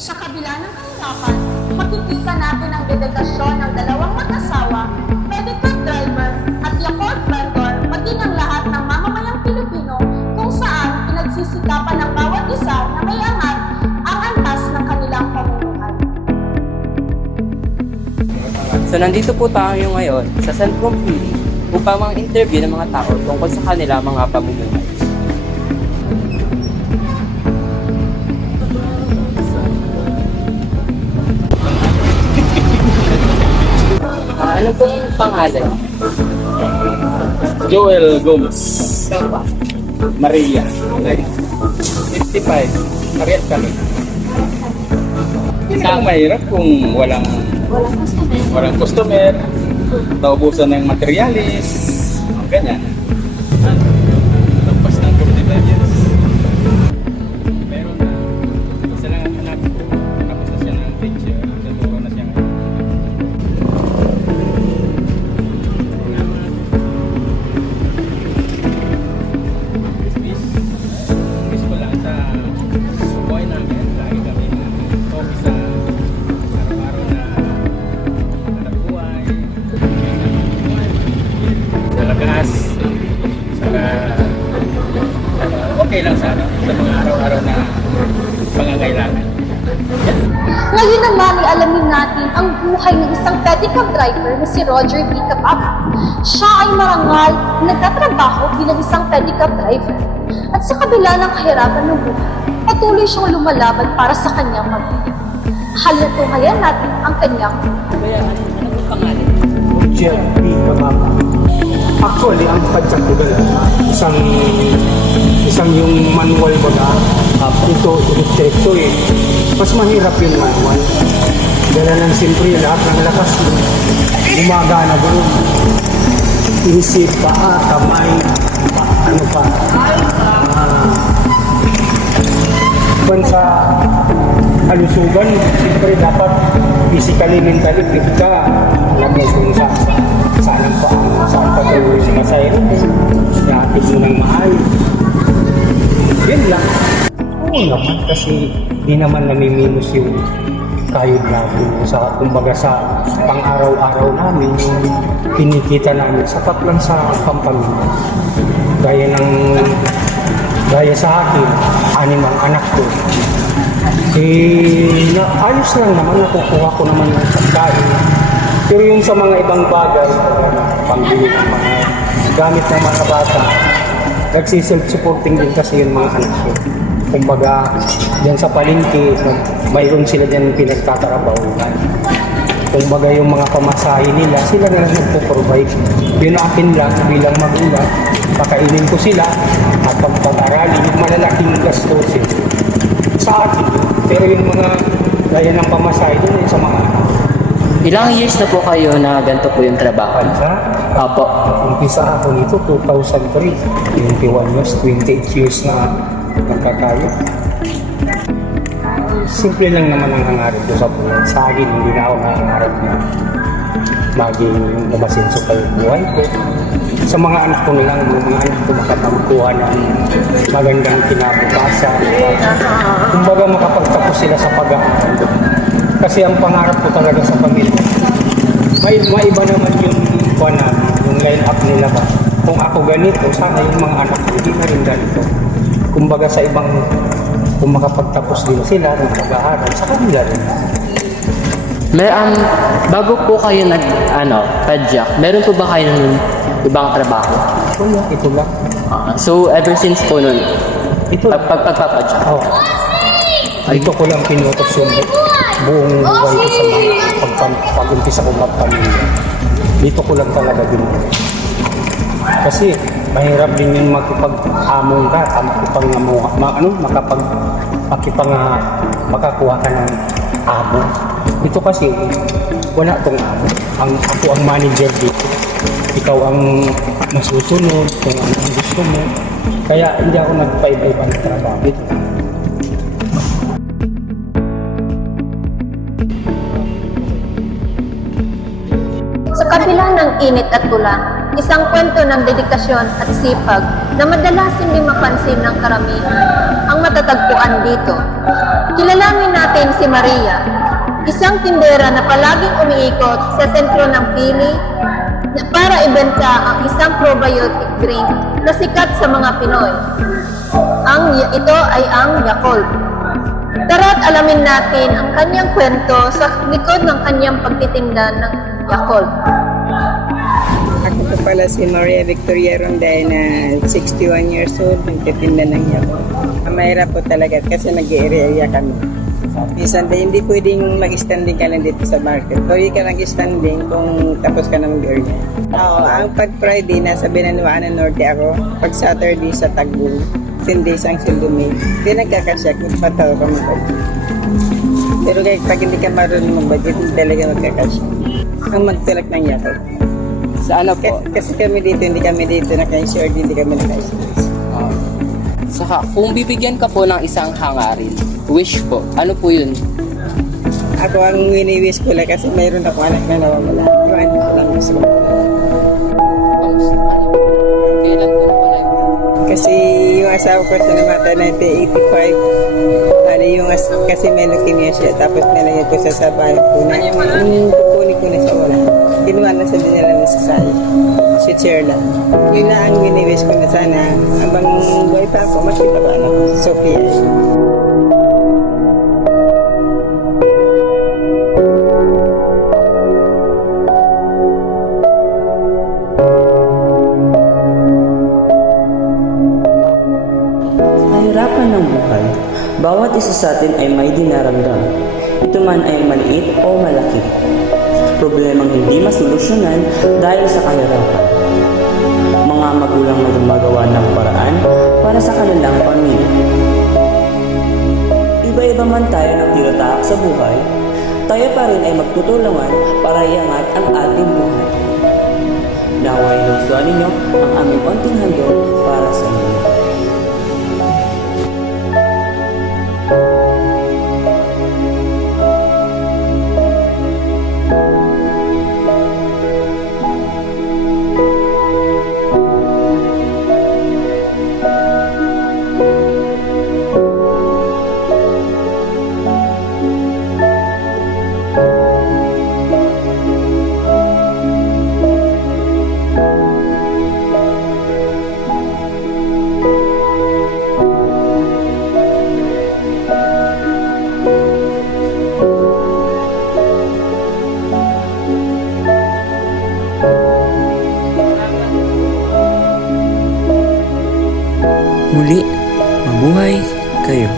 Sa kabila ng kahirapan, makikita natin ang dedikasyon ng dalawang mag-asawa, pedicab driver at yakult vendor, pati ng lahat ng mamamayang Pilipino kung saan pinagsisikapan ng bawat isa na may angat ang antas ng kanilang pamumuhay. So nandito po tayo ngayon sa Centrum Pili upang mang-interview ng mga tao tungkol sa kanila mga pamumuhay. Ano po yung pangalan? Joel Gomez. Maria. 55. Mariat kami. Hindi naman mahirap kung walang customer, naubusan ng materialis, ganyan. Tapos ng 45 years. Meron na. Isa lang ang anak ko. Tapos na siya ng teacher. Naturo na siya ngayon. Miss ko lang sa buhay namin. Lagi kami office sa araw-araw na hanap buhay. Sa lagas. Saka okay lang sana sa mga araw-araw na pangangailangan. Ngayon naman ay alamin natin ang buhay ng isang pedicab driver na si Roger B. Capap. Siya ay marangal na nagtatrabaho bilang isang pedicab driver. At sa kabila ng kahirapan ng buhay, patuloy siyang lumalaban para sa kanyang pamilya. Halatuhayan natin ang kanyang Kaya ano po pangalan? Roger B. Capap. Actually, ang padyak ko dala, isang yung manual ko na, ito, electric to eh. Mas mahirap yung manual. Dala ng siyempre, lahat ng lakas mo, gumagana doon. Isip, paa, kamay, ano pa. Sa kalusugan, siyempre dapat physically, mentally fit ka. Alam mo kung saan pa tayo sumasayro, natin mo ng maayos. Yan lang. Oo naman, kasi di naman namiminos yung kayod natin sa, kumbaga sa pang-araw-araw namin, yung kinikita namin, sapat lang sa pampamilya. Gaya sa akin, 6 ang anak ko. Ayos lang naman, nakukuha ko naman ng pagkain. Pero yung sa mga ibang bagay, pambili ng mga gamit ng mga bata, nagsiself-supporting din kasi yung mga anak ko. Kumbaga, dyan sa palengke, mayroon sila dyan pinagtatrabahuan. Kumbaga yung mga pamasahe nila, sila na lang nagpo-provide. Yun akin lang bilang magulang, pakainin ko sila at pag-aralin yung malalaking gastusin sa akin. Pero yung mga gaya ng pamasahe doon sa mga anak. Ilang years na po kayo na ganito po yung trabaho? Apo. Umpisa ako nito 2003, 21 years, 28 years na nagkakayo. Simple lang naman ang hangarap ko sa buhay. Sa akin, hindi na ako nangangarap na maging umasinso pa yung buhay ko. Sa mga anak ko nilang, mga anak ko makapagkuha ng magandang kinabukasan. Kumbaga makapagtapos sila sa pag-aaral. Kasi ang pangarap ko talaga sa pamilya, maiba naman yung kuha namin, yung line up nila ba. Kung ako ganito, sana yung mga anak ko, hindi na rin ganito. Kumbaga sa ibang, kung makapagtapos din sila ng pag-aaral, sa kanila rin. Bago po kayo padyak, meron po ba kayo ng ibang trabaho? Wala, ito lang. So ever since po nun, Ito lang. pagpapadyak? Oh. Ito ko lang pinutos yung buong buhay ko sa mga pag-umpisa ko magpamilya. Dito ko lang talaga din. Kasi mahirap din yung makipag-among ka, makakuha ka ng amo. Ito kasi, wala tong amo. Ako ang manager dito. Ikaw ang masusunod kung ano ang gusto mo. Kaya hindi ako nagpa-iba-iba ng trabaho dito. Sa kabila ng init at ulan, isang kwento ng dedikasyon at sipag na madalas hindi mapansin ng karamihan ang matatagpuan dito. Kilalanin natin si Maria, isang tindera na palaging umiikot sa sentro ng pili para ibenta ang isang probiotic drink na sikat sa mga Pinoy. Ito ay ang Yakult. Tara't alamin natin ang kanyang kwento sa likod ng kanyang pagtitinda ng Yakult. Ako po pala si Maria Victoria Ronday na 61 years old, nagtitinda ng Yakult. Mahirap po talaga kasi nag-i-area kami. Minsan hindi pwedeng mag-standing ka lang dito sa market. Pwede ka nag-standing kung tapos ka na mag-area. Ang pag Friday nasa Binanuan ng Norte ako, pag Saturday sa Tagbong, Sunday sa Silumay. Hindi nagkakasya kung pataw ka mag-budget. Pero pag hindi ka marunong mag-budget, hindi talaga magkakasya. Ang magtulak ng Yakult. Sa ano po? Kasi kami dito, hindi kami dito naka-insured, hindi kami naka-insurance. Saka, kung bibigyan ka po ng isang hangarin, wish po, ano po yun? Ako ang wini-wish ko lang kasi mayroon ako anak na nawawala. Yung anak ko lang gusto ko. Ano? Kailan po na pala yun? Kasi yung asawa ko sa namatay 1985. Bali kasi may leukemia siya. Tapos nilagay ko sa bahay ko na yung kukunin ko na siya wala. Kinuha na sa dinala na sa sayo. Si Cherla. Yun na ang wini-wish ko na sana. Habang buhay pa ako, makita ko anak ko si Sophia. Kahirapan ng buhay, bawat isa sa atin ay may dinaramdam. Ito man ay maliit o malaki. Problemang hindi masolusyonan dahil sa kahirapan. Mga magulang na gumagawa ng paraan para sa kanilang pamilya. Iba-iba man tayo ng tinatahak sa buhay, tayo pa rin ay magtutulungan para iangat ang ating buhay. Naway lusuan ninyo ang aming konting handog para sa inyo. Muli, mabuhay kayo.